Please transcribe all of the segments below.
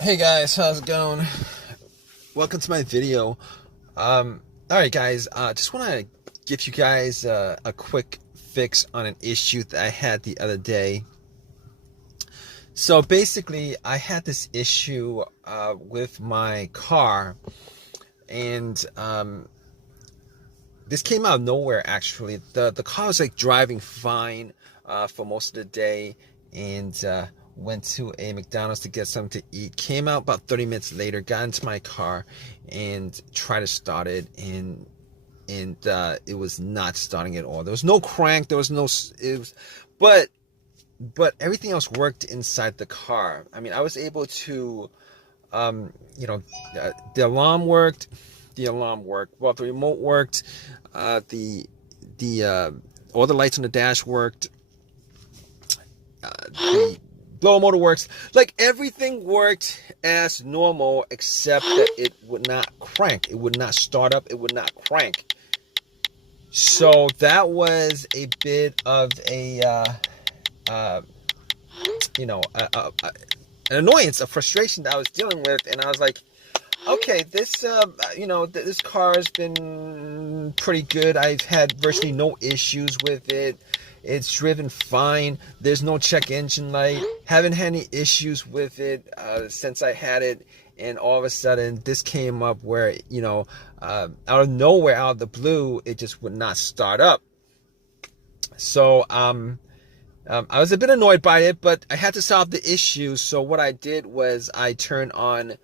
Hey guys, how's it going? Welcome to my video. All right, guys. Just want to give you guys a quick fix on an issue that I had the other day. So basically, I had this issue with my car, and this came out of nowhere. Actually, the car was like driving fine for most of the day, and went to a McDonald's to get something to eat. Came out about 30 minutes later, got into my car, and tried to start it, and it was not starting at all. There was no crank. There was no. It was, but everything else worked inside the car. I mean, I was able to, um, you know, the alarm worked. The alarm worked. Well, the remote worked. The all the lights on the dash worked. The blower motor works. Like everything worked as normal, except that it would not crank. It would not start up. It would not crank. So that was a bit of a, uh, you know, an annoyance, a frustration that I was dealing with, and I was like, okay, this car has been pretty good. I've had virtually no issues with it. It's driven fine. There's no check engine light. Haven't had any issues with it since I had it. And all of a sudden, this came up where, out of nowhere, out of the blue, it just would not start up. So, I was a bit annoyed by it, but I had to solve the issue. So what I did was I turned on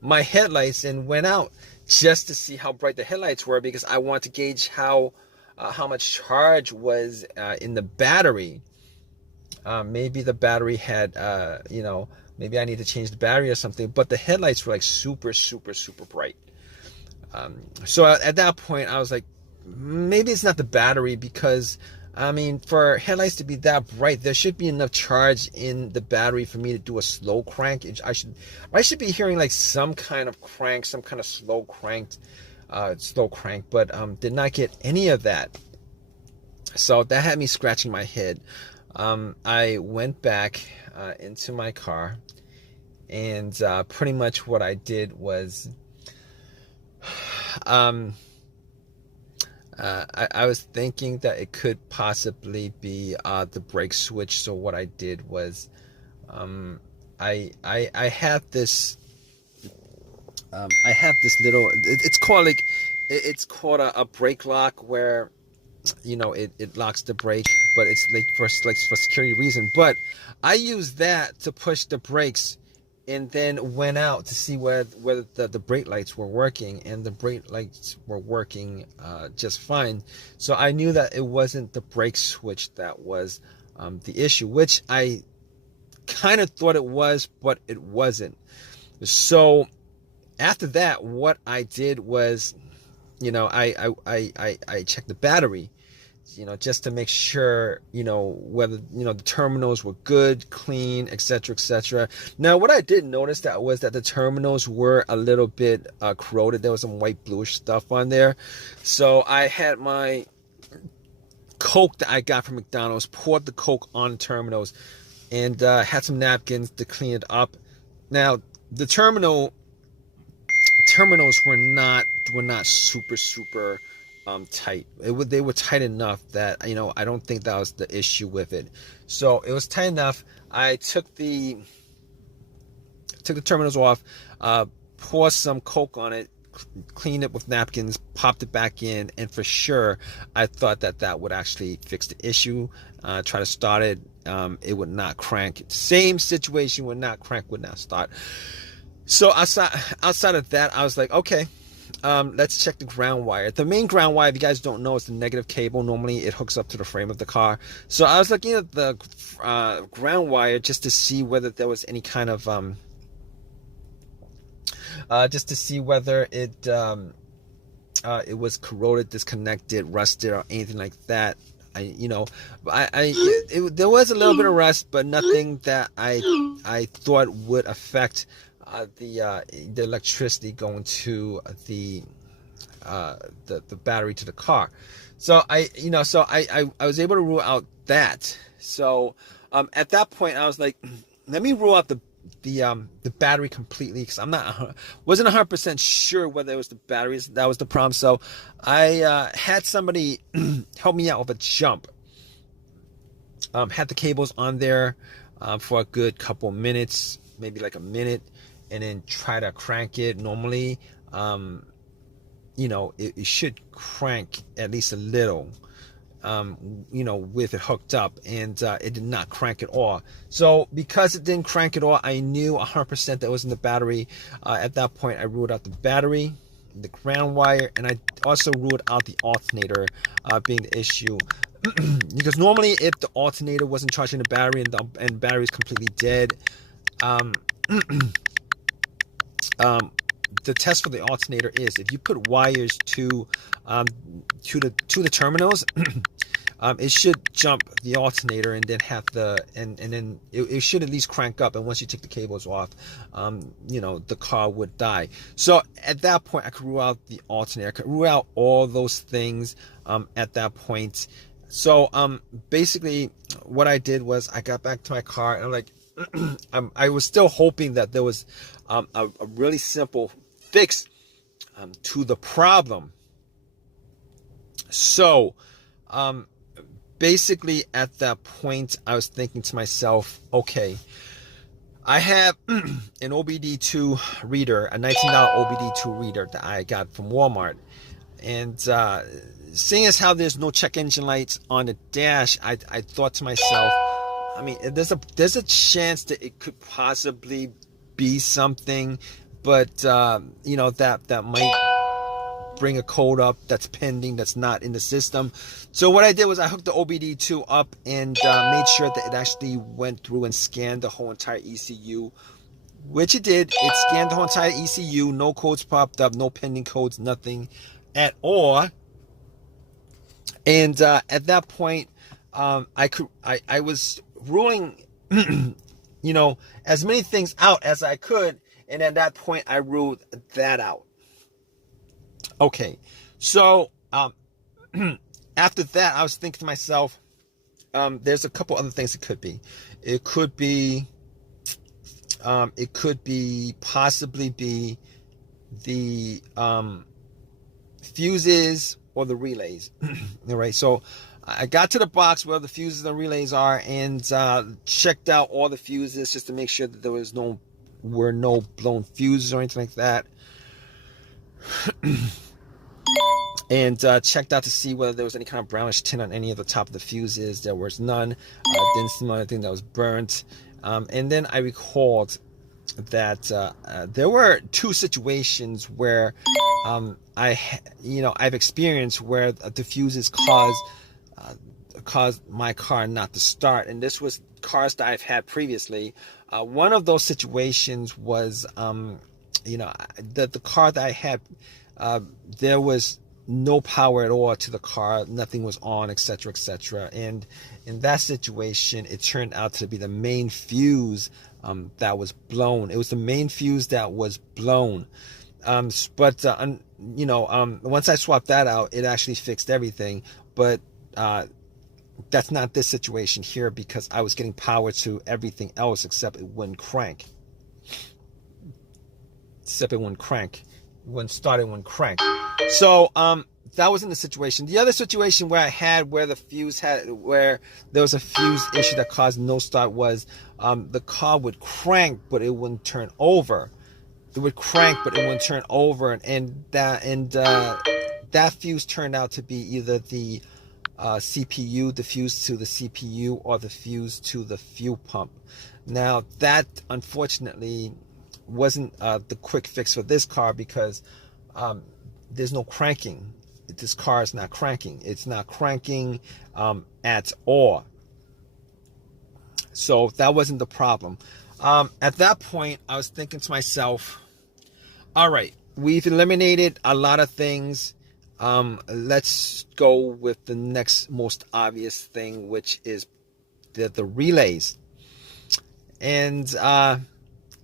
my headlights and went out just to see how bright the headlights were, because I wanted to gauge how much charge was in the battery. Maybe the battery had, maybe I need to change the battery or something. But the headlights were like super, super, super bright. So at that point, I was like, maybe it's not the battery, because I mean, for headlights to be that bright, there should be enough charge in the battery for me to do a slow crank. I should be hearing like some kind of crank, some kind of slow crank, but did not get any of that. So that had me scratching my head. I went back into my car, and pretty much what I did was, I was thinking that it could possibly be the brake switch. So what I did was, I have this little. It's called a brake lock, where it locks the brake, but it's like for security reason. But I use that to push the brakes, and then went out to see whether the brake lights were working, and the brake lights were working just fine. So I knew that it wasn't the brake switch that was the issue, which I kind of thought it was, but it wasn't. So after that, what I did was, I checked the battery, just to make sure, whether, the terminals were good, clean, etc., etc. Now, what I did notice was that the terminals were a little bit corroded. There was some white bluish stuff on there. So I had my Coke that I got from McDonald's, poured the Coke on the terminals, and had some napkins to clean it up. Now, the terminals were not super super tight. They were tight enough that I don't think that was the issue with it. So it was tight enough. I took the terminals off, poured some Coke on it, cleaned it with napkins, popped it back in, and for sure I thought that would actually fix the issue. Try to start it, it would not crank. Same situation, would not crank, would not start. So outside of that, I was like, okay, let's check the ground wire. The main ground wire, if you guys don't know, is the negative cable. Normally it hooks up to the frame of the car. So I was looking at the ground wire just to see whether there was any kind of just to see whether it was corroded, disconnected, rusted, or anything like that. There was a little bit of rust, but nothing that I thought would affect the electricity going to the battery to the car. So I was able to rule out that. So at that point I was like, let me rule out the battery completely, because wasn't 100% sure whether it was the batteries that was the problem. So I had somebody help me out with a jump. Had the cables on there for a good couple minutes, maybe like a minute, and then try to crank it. Normally, it should crank at least a little, with it hooked up, and it did not crank at all. So because it didn't crank at all, I knew 100% that it was in the battery. At that point, I ruled out the battery, the ground wire, and I also ruled out the alternator being the issue. Because normally, if the alternator wasn't charging the battery and the battery is completely dead, the test for the alternator is if you put wires to the terminals, it should jump the alternator and then have and then it should at least crank up. And once you take the cables off, the car would die. So at that point, I could rule out the alternator. I could rule out all those things at that point. So basically, what I did was I got back to my car and I'm like, I was still hoping that there was a really simple fix to the problem. So basically at that point, I was thinking to myself, okay, I have an OBD2 reader, a $19 OBD2 reader that I got from Walmart. And seeing as how there's no check engine lights on the dash, I thought to myself, I mean, there's a chance that it could possibly be something, but that might bring a code up that's pending, that's not in the system. So what I did was I hooked the OBD2 up and made sure that it actually went through and scanned the whole entire ECU, which it did. It scanned the whole entire ECU. No codes popped up, no pending codes, nothing at all. And at that point, I was ruling, as many things out as I could. And at that point, I ruled that out. Okay. So, after that, I was thinking to myself, there's a couple other things it could be. It could possibly be the, fuses or the relays. All right. So I got to the box where the fuses and relays are and checked out all the fuses just to make sure that there were no blown fuses or anything like that. And checked out to see whether there was any kind of brownish tint on any of the top of the fuses. There was none. Didn't see anything that was burnt. And then I recalled that there were two situations where I've experienced where the fuses caused my car not to start, and this was cars that I've had previously. One of those situations was the car that I had, there was no power at all to the car, nothing was on, etc., etc. And in that situation, it turned out to be the main fuse that was blown. It was the main fuse that was blown. But once I swapped that out, it actually fixed everything. But that's not this situation here, because I was getting power to everything else except it wouldn't crank. It wouldn't start, it wouldn't crank. So that wasn't the situation. The other situation where where there was a fuse issue that caused no start was the car would crank but it wouldn't turn over. It would crank but it wouldn't turn over, and that fuse turned out to be either the CPU, the fuse to the CPU, or the fuse to the fuel pump. Now that unfortunately wasn't the quick fix for this car, because there's no cranking. This car is not cranking. It's not cranking at all. So that wasn't the problem. At that point, I was thinking to myself, all right, we've eliminated a lot of things. Let's go with the next most obvious thing, which is the relays. And I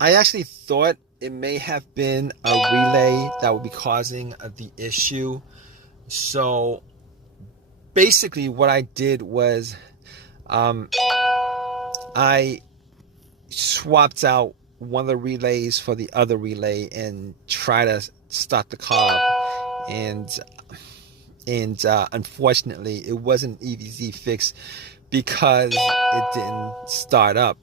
actually thought it may have been a relay that would be causing the issue. So basically what I did was I swapped out one of the relays for the other relay and try to start the car up. And unfortunately, it wasn't an easy fix because it didn't start up.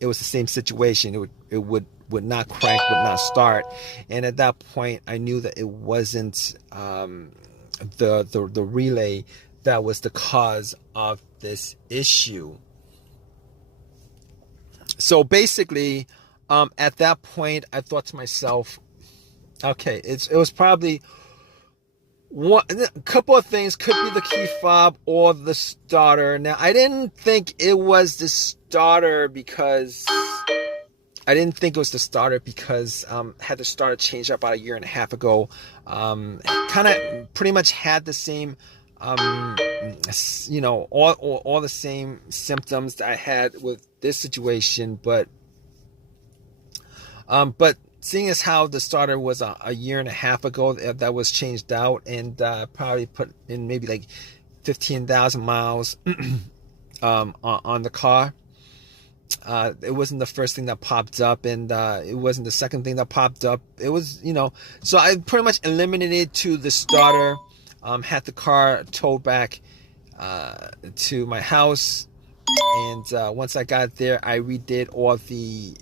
It was the same situation. It would not crank, would not start. And at that point, I knew that it wasn't the relay that was the cause of this issue. So basically, at that point, I thought to myself, okay, it was probably a couple of things. Could be the key fob or the starter. Now, I didn't think it was the starter because I had the starter changed up about a year and a half ago. Kind of pretty much had the same, all the same symptoms that I had with this situation, but seeing as how the starter was a year and a half ago that was changed out, and probably put in maybe like 15,000 miles on the car. It wasn't the first thing that popped up, and it wasn't the second thing that popped up. It was, so I pretty much eliminated to the starter, had the car towed back to my house, and once I got there, I redid all the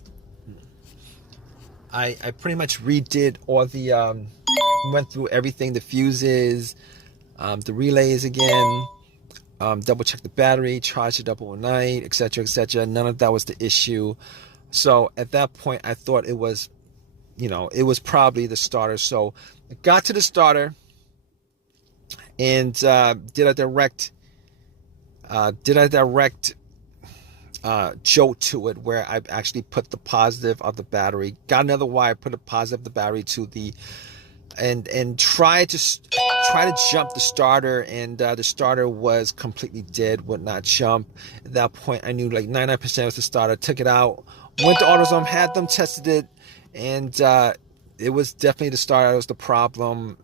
I pretty much redid all the went through everything, the fuses, the relays again, double checked the battery, charged it up overnight, etc., etc. None of that was the issue. So at that point, I thought it was, it was probably the starter. So I got to the starter and did a direct jolt to it, where I actually put the positive of the battery, got another wire, put a positive of the battery to the, and try to jump the starter, and the starter was completely dead, would not jump. At that point, I knew like 99% was the starter. Took it out, went to AutoZone, had them tested it, and it was definitely the starter that was the problem.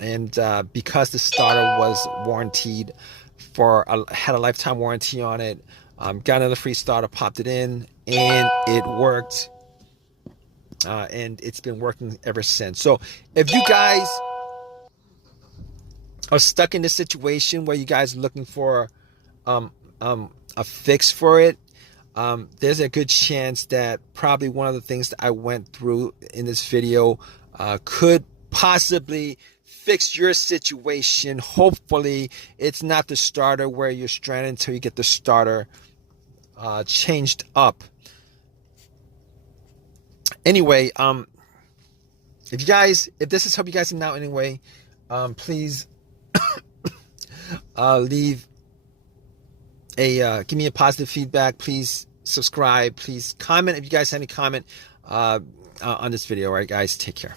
And because the starter was warranted had a lifetime warranty on it, got another free starter, popped it in, and it worked. And it's been working ever since. So if you guys are stuck in this situation where you guys are looking for a fix for it, there's a good chance that probably one of the things that I went through in this video could possibly fix your situation. Hopefully it's not the starter where you're stranded until you get the starter changed up. Anyway, if this has helped you guys out anyway, please leave give me a positive feedback. Please subscribe. Please comment if you guys have any comment on this video. All right, guys, take care.